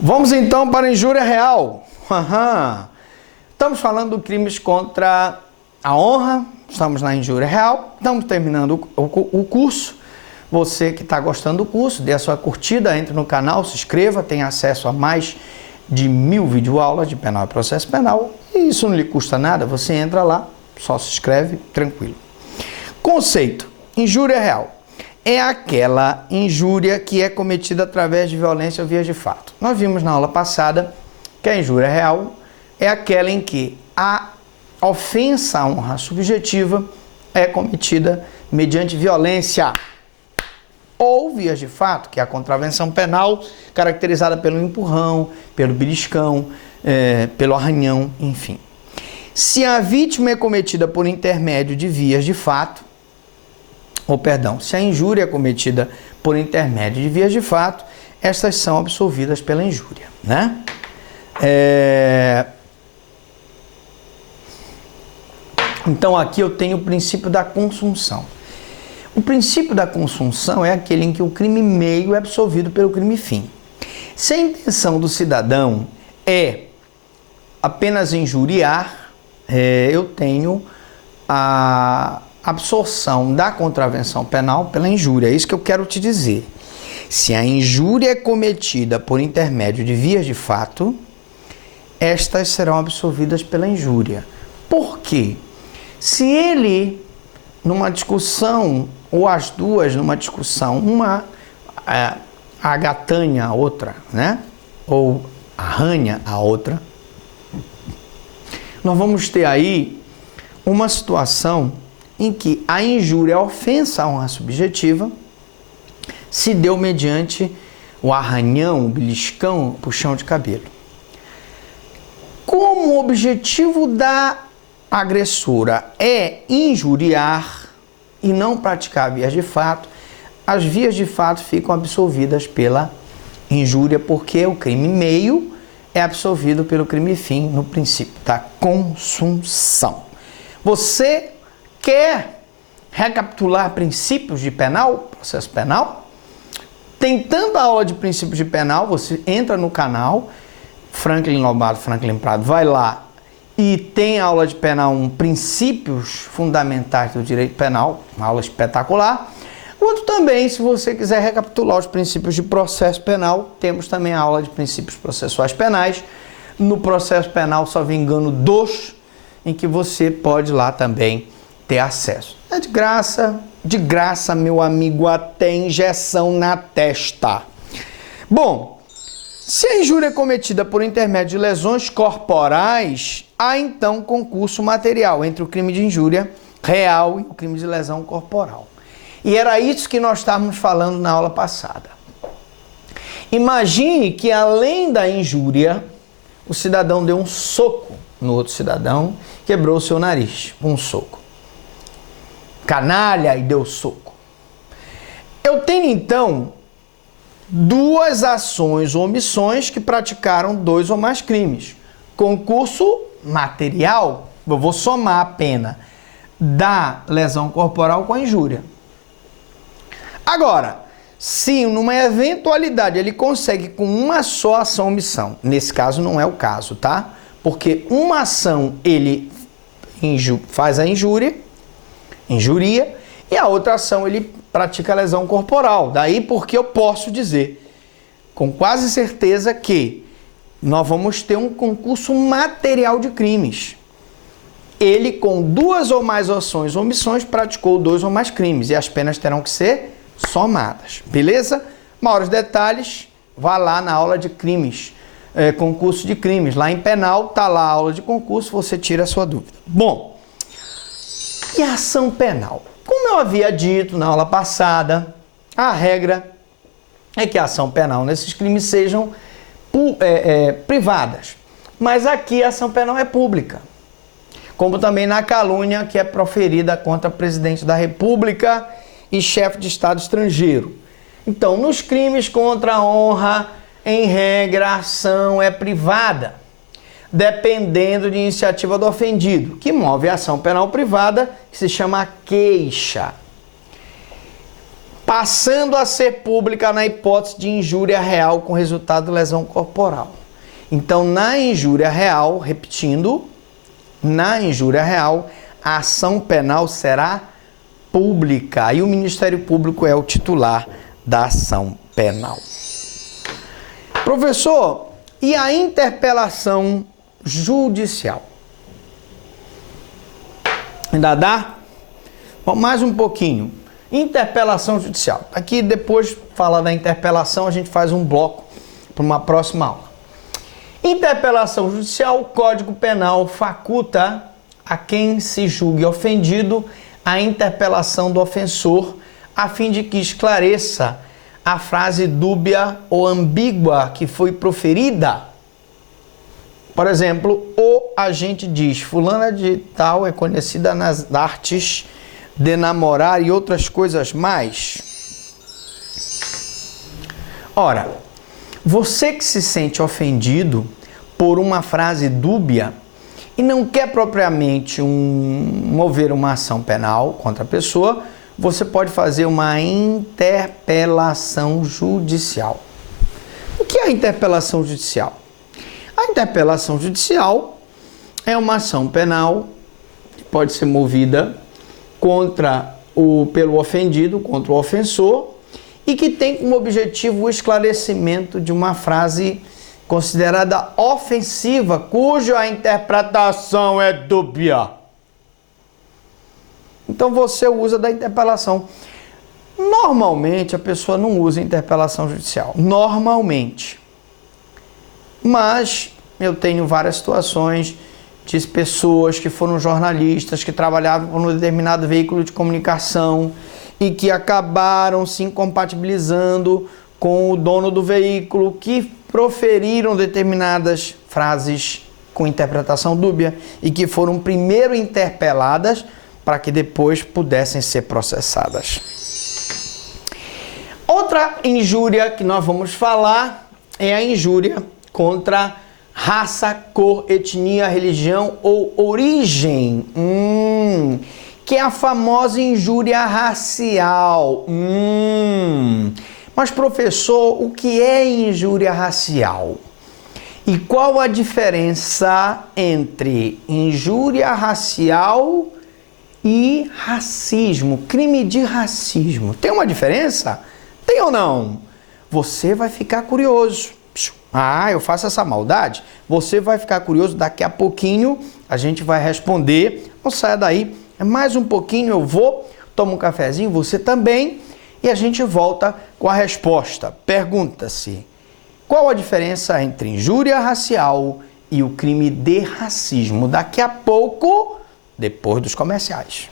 Vamos então para a injúria real. Estamos falando de crimes contra a honra, estamos na injúria real, estamos terminando o curso. Você que está gostando do curso, dê a sua curtida, entre no canal, se inscreva, tem acesso a mais de 1000 videoaulas de penal e processo penal. E isso não lhe custa nada, você entra lá, só se inscreve, tranquilo. Conceito: injúria real é aquela injúria que é cometida através de violência ou vias de fato. Nós vimos na aula passada que a injúria real é aquela em que a ofensa à honra subjetiva é cometida mediante violência ou vias de fato, que é a contravenção penal caracterizada pelo empurrão, pelo beliscão, pelo arranhão, enfim. Se a vítima é cometida por intermédio de vias de fato, se a injúria é cometida por intermédio de vias de fato, estas são absolvidas pela injúria, né? Então aqui eu tenho o princípio da consunção. O princípio da consunção é aquele em que o crime meio é absolvido pelo crime fim. Se a intenção do cidadão é apenas injuriar, eu tenho a absorção da contravenção penal pela injúria. É isso que eu quero te dizer. Se a injúria é cometida por intermédio de vias de fato, estas serão absolvidas pela injúria. Por quê? Se ele, numa discussão, ou as duas numa discussão, uma agatanha a outra, né? Ou arranha a outra, nós vamos ter aí uma situação em que a injúria, a ofensa à honra subjetiva, se deu mediante o arranhão, o beliscão, o puxão de cabelo. Como o objetivo da agressora é injuriar e não praticar vias de fato, as vias de fato ficam absolvidas pela injúria, porque o crime meio é absolvido pelo crime fim no princípio da consunção. Você quer recapitular princípios de penal, processo penal? Tem tanta aula de princípios de penal, você entra no canal, Franklin Lobato, Franklin Prado, vai lá e tem aula de penal 1, princípios fundamentais do direito penal, uma aula espetacular. Quanto também, se você quiser recapitular os princípios de processo penal, temos também a aula de princípios processuais penais, no processo penal, só me engano, 2, em que você pode lá também ter acesso. É de graça, meu amigo, até injeção na testa. Bom, se a injúria é cometida por intermédio de lesões corporais, há então concurso material entre o crime de injúria real e o crime de lesão corporal. E era isso que nós estávamos falando na aula passada. Imagine que além da injúria, o cidadão deu um soco no outro cidadão, quebrou o seu nariz com um soco. Canalha, e deu soco. Eu tenho então duas ações ou omissões que praticaram 2 ou mais crimes. Concurso material, eu vou somar a pena da lesão corporal com a injúria. Agora, se numa eventualidade ele consegue com uma só ação ou omissão, nesse caso não é o caso, tá? Porque uma ação ele faz a injuria, e a outra ação ele pratica a lesão corporal. Daí porque eu posso dizer com quase certeza que nós vamos ter um concurso material de crimes. Ele, com 2 ou mais ações ou omissões, praticou 2 ou mais crimes e as penas terão que ser somadas, beleza? Maiores detalhes, vá lá na aula de crimes, concurso de crimes, lá em penal, tá lá a aula de concurso, você tira a sua dúvida. Bom, e a ação penal? Como eu havia dito na aula passada, a regra é que a ação penal nesses crimes sejam privadas, mas aqui a ação penal é pública, como também na calúnia que é proferida contra presidente da República e chefe de Estado estrangeiro. Então, nos crimes contra a honra, em regra, a ação é privada, dependendo de iniciativa do ofendido, que move a ação penal privada, que se chama queixa. passando a ser pública na hipótese de injúria real com resultado de lesão corporal. Então, na injúria real, repetindo, na injúria real, a ação penal será pública e o Ministério Público é o titular da ação penal. Professor, e a interpelação judicial? Ainda dá? Bom, mais um pouquinho. Interpelação judicial. Aqui depois fala da interpelação, a gente faz um bloco para uma próxima aula. Interpelação judicial, o Código Penal faculta a quem se julgue ofendido a interpelação do ofensor, a fim de que esclareça a frase dúbia ou ambígua que foi proferida. Por exemplo, o agente diz: fulana de tal é conhecida nas artes de namorar e outras coisas mais. Ora, você que se sente ofendido por uma frase dúbia e não quer propriamente mover uma ação penal contra a pessoa, você pode fazer uma interpelação judicial. O que é a interpelação judicial? A interpelação judicial é uma ação penal que pode ser movida pelo ofendido, contra o ofensor, e que tem como objetivo o esclarecimento de uma frase considerada ofensiva, cuja interpretação é dúbia. Então você usa da interpelação. Normalmente a pessoa não usa interpelação judicial. Normalmente. Mas eu tenho várias situações de pessoas que foram jornalistas, que trabalhavam por um determinado veículo de comunicação e que acabaram se incompatibilizando com o dono do veículo, que proferiram determinadas frases com interpretação dúbia e que foram primeiro interpeladas para que depois pudessem ser processadas. Outra injúria que nós vamos falar é a injúria contra raça, cor, etnia, religião ou origem, que é a famosa injúria racial. Mas, professor, o que é injúria racial? E qual a diferença entre injúria racial e racismo, crime de racismo? Tem uma diferença? Tem ou não? Você vai ficar curioso. Ah, eu faço essa maldade? Você vai ficar curioso, daqui a pouquinho a gente vai responder. Não saia daí, é mais um pouquinho, eu vou, tomo um cafezinho, você também, e a gente volta com a resposta. Pergunta-se: qual a diferença entre injúria racial e o crime de racismo? Daqui a pouco, depois dos comerciais.